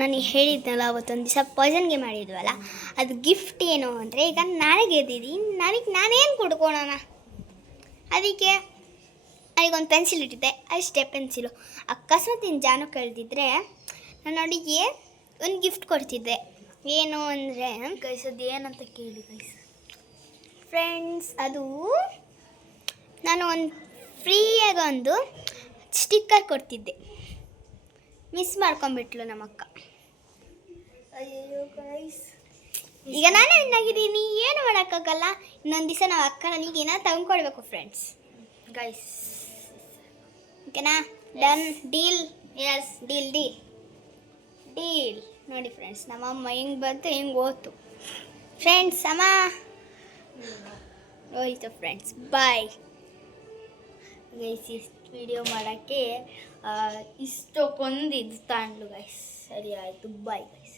ನನಗೆ ಹೇಳಿದ್ನಲ್ಲ ಅವತ್ತೊಂದು ದಿವಸ ಪಾಯ್ಸನ್ಗೆ ಮಾಡಿದ್ವಲ್ಲ, ಅದು ಗಿಫ್ಟ್ ಏನು ಅಂದರೆ, ಈಗ ನಾನೇ ಗೆದ್ದಿದ್ದೀನಿ, ನಾನೇನು ಕೊಡ್ಕೊಳ್ಳೋಣ. ಅದಕ್ಕೆ ಅಲ್ಲಿಗೊಂದು ಪೆನ್ಸಿಲ್ ಇಟ್ಟಿದ್ದೆ, ಅಷ್ಟೇ ಪೆನ್ಸಿಲು. ಅಕಸ್ಮಾತ್ ಇನ್ನು ಜಾನು ಕೇಳ್ತಿದ್ರೆ ನಾನು ಅವಳಿಗೆ ಒಂದು ಗಿಫ್ಟ್ ಕೊಡ್ತಿದ್ದೆ. ಏನು ಅಂದರೆ ಗೈಸ್, ಅದು ಏನಂತ ಕೇಳಿ ಗೈಸ್. ಫ್ರೆಂಡ್ಸ್, ಅದು ನಾನು ಒಂದು ಫ್ರೀಯಾಗಿ ಒಂದು ಸ್ಟಿಕ್ಕರ್ ಕೊಡ್ತಿದ್ದೆ. ಮಿಸ್ ಮಾಡ್ಕೊಂಬಿಟ್ಲು ನಮ್ಮಕ್ಕ. ಅಯ್ಯೋ ಗೈಸ್, ಈಗ ನಾನೇ ವಿನ್ನಾಗಿದ್ದೀನಿ, ಏನು ಮಾಡೋಕ್ಕಾಗಲ್ಲ. ಇನ್ನೊಂದು ದಿವಸ ನಾವು ಅಕ್ಕ ನನಗೆ ಏನಾದ್ರು ತಗೊಂಡ್ಕೊಡ್ಬೇಕು ಫ್ರೆಂಡ್ಸ್. ಗೈಸ್ ಓಕೆನಾ? Done, deal. Yes, deal deal deal. ನೋಡಿ ಫ್ರೆಂಡ್ಸ್, ನಮ್ಮಮ್ಮ ಹೆಂಗೆ ಬಂತು ಹೆಂಗೆ ಹೋಯ್ತು ಫ್ರೆಂಡ್ಸ್. ಅಮ್ಮ ಹೋಯ್ತು ಫ್ರೆಂಡ್ಸ್, ಬಾಯ್. ಗೈಸ್, ಇಷ್ಟು ವಿಡಿಯೋ ಮಾಡೋಕ್ಕೆ ಇಷ್ಟಕ್ಕೊಂದು ಇದು ತಾಂಡ್ಲು ಗೈಸ್. ಸರಿ ಆಯಿತು, ಬಾಯ್ ಗೈಸ್.